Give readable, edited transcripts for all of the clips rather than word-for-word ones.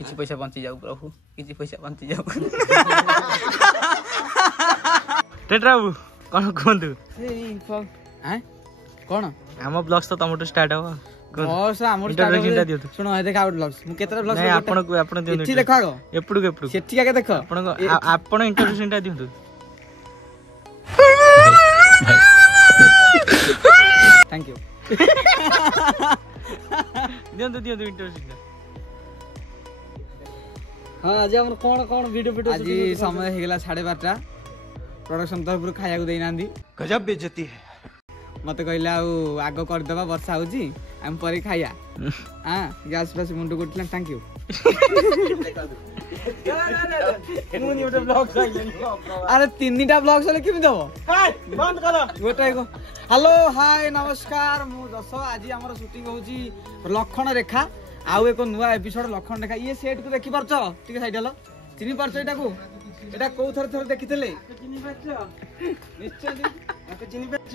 किसी पैसा बंची जाऊ प्रभु किसी पैसा बंची जाऊ टेट्रा बाबू कौन कहतु कौन आम ब्लॉग्स तो तुम स्टार्ट हो शुण देखा ब्लॉग्स मु केतरा ब्लॉग्स नहीं आपण को आपण दियो इठी देखा गो एपडु एपडु सेठी का देखो आपण को आपण इंट्रोडक्शन टा दियो थैंक यू दियो इंट्रोडक्शन हां आज हमर कोन वीडियो आज समय हे गेला 12:30 प्रोडक्शन तरफ खाया को देना दी गजब बेइज्जती है मत कहला आग कर देबा वर्षा होजी हम परे खाया हां गैस पास मुंडो कोटला थैंक यू मुनी ओटे ब्लॉग अरे तीनटा ब्लॉग चले किमि देबो बंद कर गोटाई को हेलो हाय नमस्कार मु जस आज हमर शूटिंग होजी लखन रेखा आउ एको नुवा एपिसोड लखन रेखा ये सेट को देखि परछ ठीक साइड हलो चिनी परछ एटा को एटा को थर देखितले चिनी परछ निश्चय मते चिनी परछ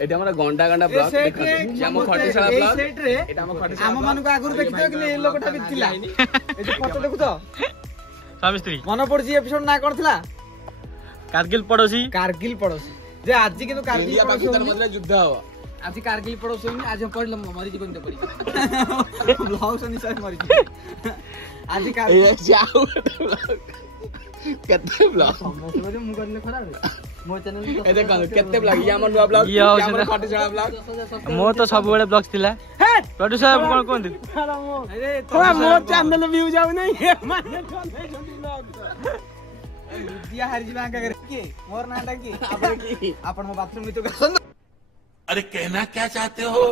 एटा हमरा गंडा ब्लॉग देखो हम खटिसाला ब्लॉग एटा हम खटिसाला हम मानु को आगुर देखितो कि ए लोकटा बिथिला ए जे फोटो देखु तो स्वामी स्त्री मन पड़जी एपिसोड ना करथिला कारगिल पड़ोसी जे आज किंतु कारगिल पाकिस्तान मधले युद्ध हो आज कारगिल पड़ोसी आज हम पड़ल मरि जीवन ते पड़ी ब्लॉग से निशा मरि आज कारगिल जाऊ केते ब्लॉग समझे मु करले खराब मो चैनल ए देखो केते ब्लॉग या हमर नुवा ब्लॉग या हमर खटिसाला ब्लॉग मो तो सब बेले ब्लॉग्स थिला प्रोड्यूसर कोन कोन अरे थोड़ा मो चैनल व्यू जाउ नहीं माने चले जल्दी ब्लॉग दिया हर जीवा का के मोर नाटा की अपन मो बाथरूम में तो अरे कहना क्या चाहते हो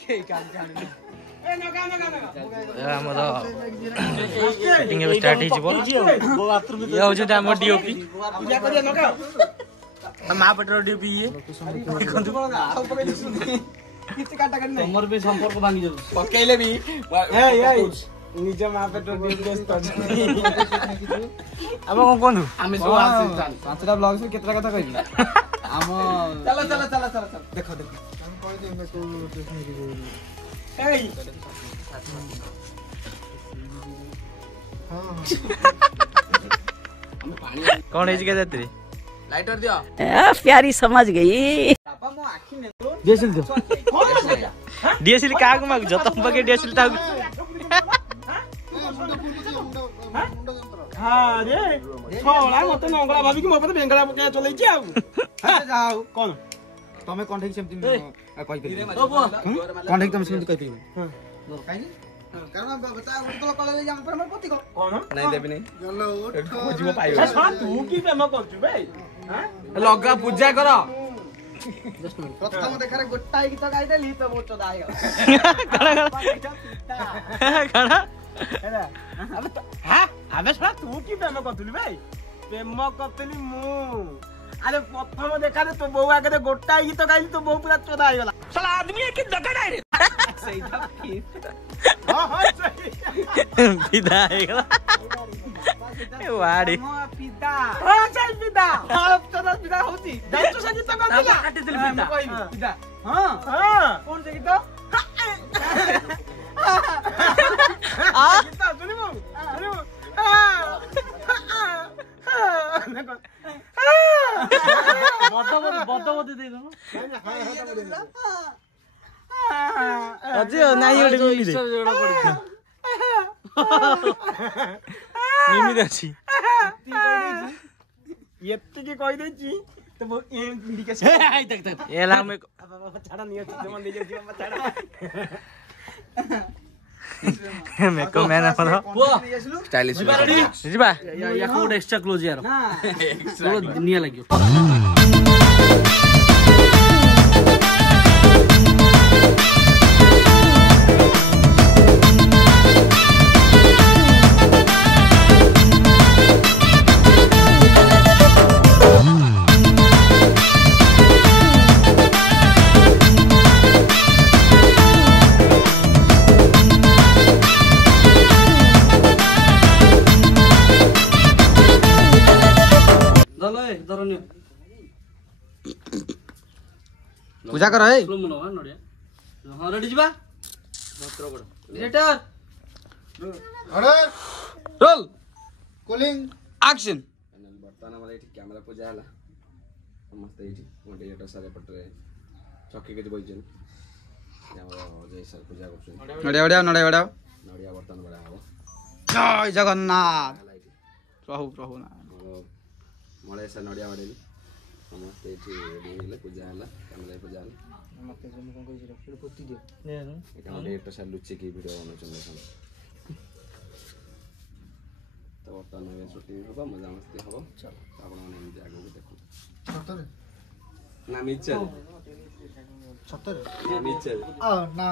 के काम जान ए नगा हमर शूटिंग अब स्टार्ट हिजबो ये हो जे हमर डीओपी पूजा करिया नगा मा पेट्रोल डीओपी ये किते काटा करने हमर भी संपर्क भांगी जाऊ पकेले भी ए निज मा पेट्रोल डीओपी तो अब कोन हमें सो असिस्टेंट पांचटा ब्लॉग से केतरा कथा कहली हम चलो देखो हम कह दे मैं को ए कौन है के जात्री लाइटर दियो प्यारी समझ गई पापा मो आखी में डीएसएल दो डीएसएल का को माग जतम बके डीएसएल ता हां रे छोड़ा मत नंगला भाभी कि मो पते बेंगला के चलै छी आउ जाऊ कोन तमे कोन ठीक सेमति कहि कहि कोन ठीक तमे सेमति कहि हां काई कारण बता तो कॉलेज जाम पर हमर पति को कोन नहीं देबी नहीं चलो बुझिबो पाइबो तू की प्रेम करछु बे हां लगा पूजा करो प्रथम देखारे गोटाई गीत गाई देली तो मोचो दाई खाना हेला अब तो हां अबे छोड़ा तू की प्रेम करथुली बे प्रेम करथुली मु अरे प्रथम देखारे तो बौ आगे गोटाई गीत गाई तो बौ पूरा चोदा आइ गला साला आदमी के दगा डाई रे सही था हां सही विदा आएगा वाड़ी पिता हां चल पिता अब तो पिता होती दाइतो से गीत गाला काटे दिल पिता पिता हां कौन से गीत आ गीत सुनिबो बद दे दो अझै नाइ एउटा मिमी दे मिमी दछि यत्ति के कहि दैछि त म एम इंडिकेशन आइ तक एला में छाडा नियो जमन दे जीवन में छाडा मेको मैन अपन स्टाइलिश जिबा या कोड एक्स्ट्रा क्लोज यार थोड़ा निया लाग्यो पूजा कर हे हां रेडी जिबा director order roll calling action बर्तमान हमारे एठी कैमरा पूजा हला समस्त एठी मोटिवेटर सारे पटरे चक्की के बइजन हमरा जय सर पूजा करछन नड़िया बड़ा नडिया बर्तन बड़ा हो जय जगन्नाथ प्रभु प्रभु ना मळे से नडिया बडेली समस्त एठी रेडी हेले पूजा हला कैमरा पूजा हला मते हम कोन कहि रे पोती दियो एटा मोटिवेटर सारे लुच्चे की वीडियो बनछन तो बर्तमान में शूटिंग होगा मजा मस्ती हो चलो आपण माने एमती आगो देखो सତରେ ना मिचल सତରେ ना मिचल ना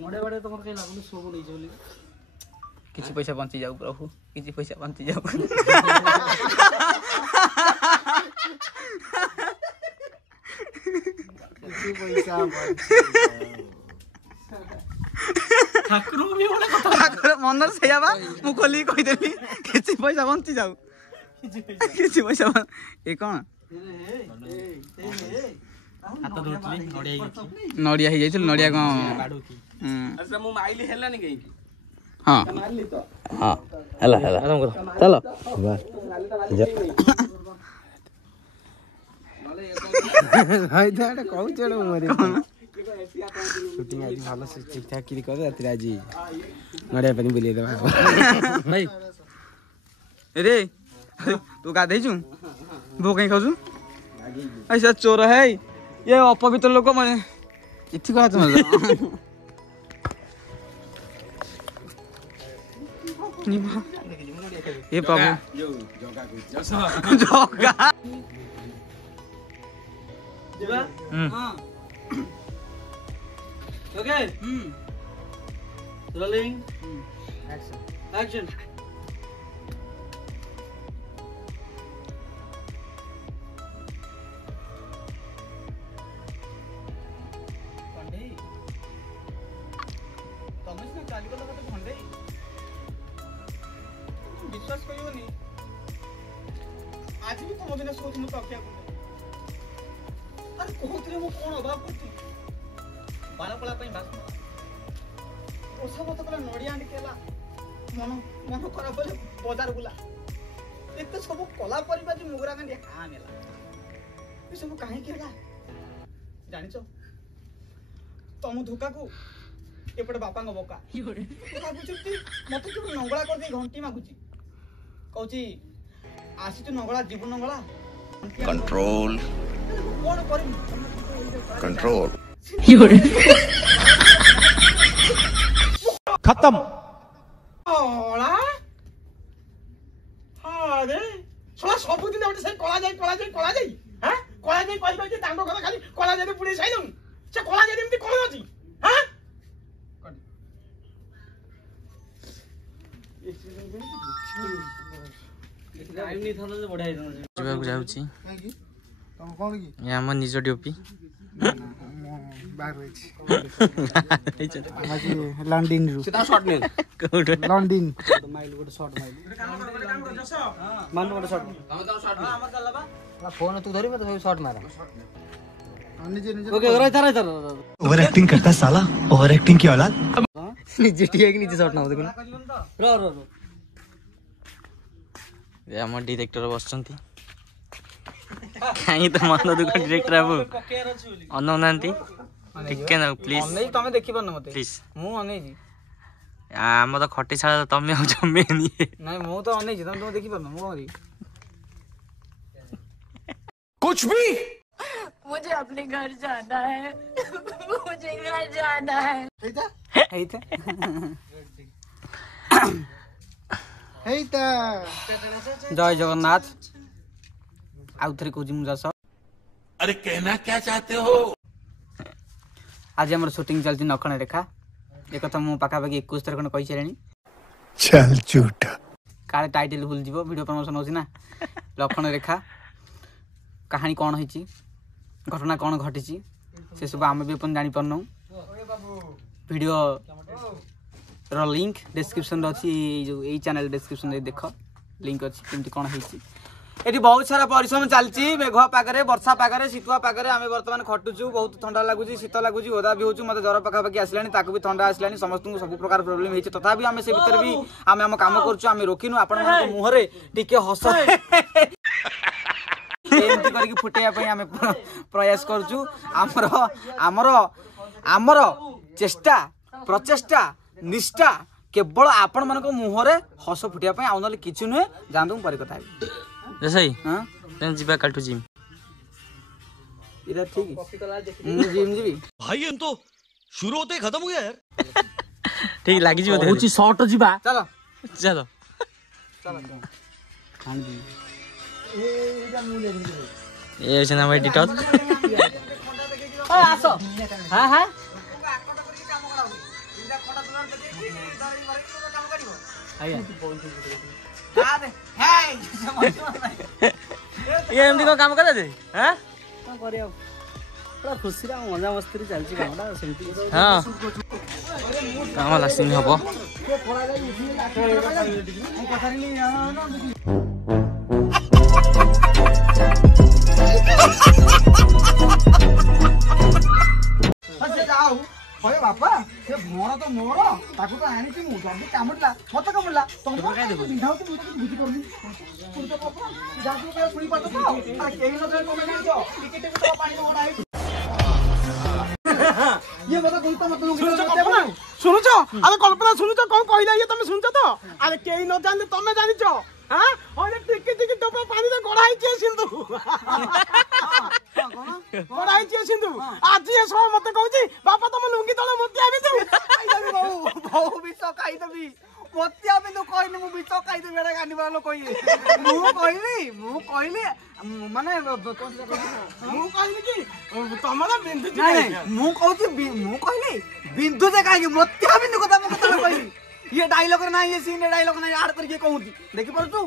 नडे बडे तमर के लागुनी सब नै जली किछि पैसा बंची जाऊ प्रभु किछि पैसा बंची जाऊ किसी पैसा ठाकुर भी बोले कथा ठाकुर मनर सेया बा मु खोली कहि देली किछि पैसा बंची जाऊ किछि पैसा ए कोन हाथ धोतली नड़िया ही जाइছিল नड़िया को अच्छा मु माइली हेलानी कहीं की हां मारली तो हां हला हला आराम करो चलो भाई दाडा कहू चलो मरे शूटिंग आज भालो से ठीक ठाक की कर रात आज नड़िया पनि बुलिए देबा भाई रे तू गाधै छु भो कहीं खाऊ ऐसा चोर है ये अपवित्र लोक माने इथि को हाथ मार ये प्रभु जगा जगा जिबा हां ओके रोलिंग एक्शन विश्वास करियोनी आज भी तुम दिन सोच मत अख्या अरे कोहतरे मो कोन अभाव करती बालापला पई बास ओसा मत कला नडिया आंडी केला मन मन खराब बोले बाजार बुला एते सब कला परिबा जे मुगरा गांडी हां नेला ए सब काहे केला जानिचो तम धोका को एपटे बापा को बोका मागुची मत के नंगला कर दे घंटी मागुची कहूची आसी तू नंगला जीवन नंगला कंट्रोल कोन करी कंट्रोल खत्म ओला हां रे सोला सब दिन ओटे से कला जाई हैं कला जाई कहबा जे दांडो कला खाली कला जाई पुड़े साइदम से कला जाई एमती कोन अछि हैं टाइम नहीं था तो बढ़ाई दो जीवा जाउची काकी तुम कोन की या हम निज डीओपी बाहर रही लंडन रु सीधा शॉट नहीं लंडन माइल गोटे शॉट माइल मान गोटे शॉट फोन तू धरी मत शॉट मारा निजे निजे ओके रह ओवर एक्टिंग करता है साला ओवर एक्टिंग की औलाद निजे ठीक है कि निजे शॉट ना देखो रो ये हम डायरेक्टर बसचंती काई तो मन दुख डायरेक्टर बाबू अनौनांती ठीक ना प्लीज नहीं तमे देखि परन मते प्लीज मु अनै जी हम तो खटी छाड़ा तमे हो जमे नहीं नहीं मु तो अनै जी तमे देखि परन मु करी कुछ भी मुझे अपने घर जाना है मुझे घर जाना है हेइते हेइता जय जगन्नाथ आउ थरे को जिमु जास अरे कहना क्या चाहते हो आज हमर शूटिंग चलती नखण रेखा एक तो मु पाखा पाखी 21 तारिख कहि छरेनी चल झूठा काले टाइटल भूल जीवो वीडियो प्रमोशन होची ना लखण रेखा कहानी कोन होईची घटना कोन घटिची से सब आमे भी अपन जानि परनु वीडियो रो लिंक डिस्क्रिप्शन रे अछि जो ए चैनल डिस्क्रिप्शन रे देखो लिंक अछि केमती कोन होईची एटी बहुत सारा परिश्रम चलती मेघ पागे वर्षा पागे शीतुआ पागे आम बर्तमान खटुचु बहुत ठंडा लगुच शीत लगुच ओदा भी होचु मत ज्वर पाखापाखि आसला भी ठंडा आसला समस्त सब प्रकार प्रोब्लेम होती तथापि आम से भितर भी आम आम कम करें रोकिनु आपण मुहर टी हस एमती करके फुटेया आम प्रयास करुचु आमर आमर आमर चेष्टा प्रचेष्टा निष्ठा केवल आपण मान मुहर हस फुटिया आउ ना कि नुहे जानतु पर कथा जैसे हाँ जीवा कालटू जिम इधर ठीक जिम जीवी भाई हम तो शुरू होते ही खत्म हो गया यार ठीक लगी जी होची शॉर्ट जीवा चलो चलो ये से ना भाई डिटॉल ओए आसो हां हां ये एमडी को काम करे दे हैं कौन करियो पूरा खुशी रा मजा मस्ती रे चलची कामडा सेमती हां काम लास्टिंग हबो अरे बापा से मोर तो मोर ताकू तो आनी छी मु जल्दी कामडला मत कामडला तुम काय देखो बिंधाव तो मुझे बुझी करनी तुम तो बापा जादू के सुनी पड़तो तो अरे केही न तो कमे नहीं जो टिकट तो पानी में उड़ाई ये बता कोई तो मत सुनु छो अरे कल्पना सुनु छो कोन कहला ये तुम सुनछो तो अरे केही न जाने तुम जानि छो हां अरे टिकट तो पानी में गड़ाई छे सिंधु गड़ाई छे सिंधु आज ये सो मत कहूची बापा तुम लुंगी तळे मोतिया भी तू बाबू बाबू भी तो खाई देबी मोतिया भी तो कहनी मु भी तो खाई देबी एडा गानी वालो कहि मु कहली माने मु कहली कि तमरा बिंदु नहीं मु कहली बिंदु जे काहे मोतिया बिंदु কথা मु कतले कहली ये डायलॉग ना ये सीन डायलॉग ना यार करके कहूती देखि पर तू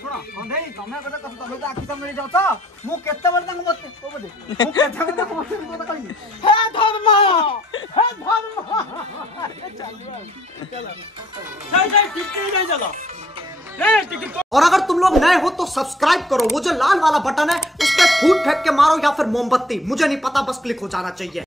सुनो अंधेई तमे कथा कथा तमे तो आखि सामने जाओ तो मु केते बार तंग मत को बदे मु केते बार तंग मत को कहली हे धर्म चल टिकट नहीं चलो और अगर तुम लोग नए हो तो सब्सक्राइब करो वो जो लाल वाला बटन है उस पर फूट फेंक के मारो या फिर मोमबत्ती मुझे नहीं पता बस क्लिक हो जाना चाहिए।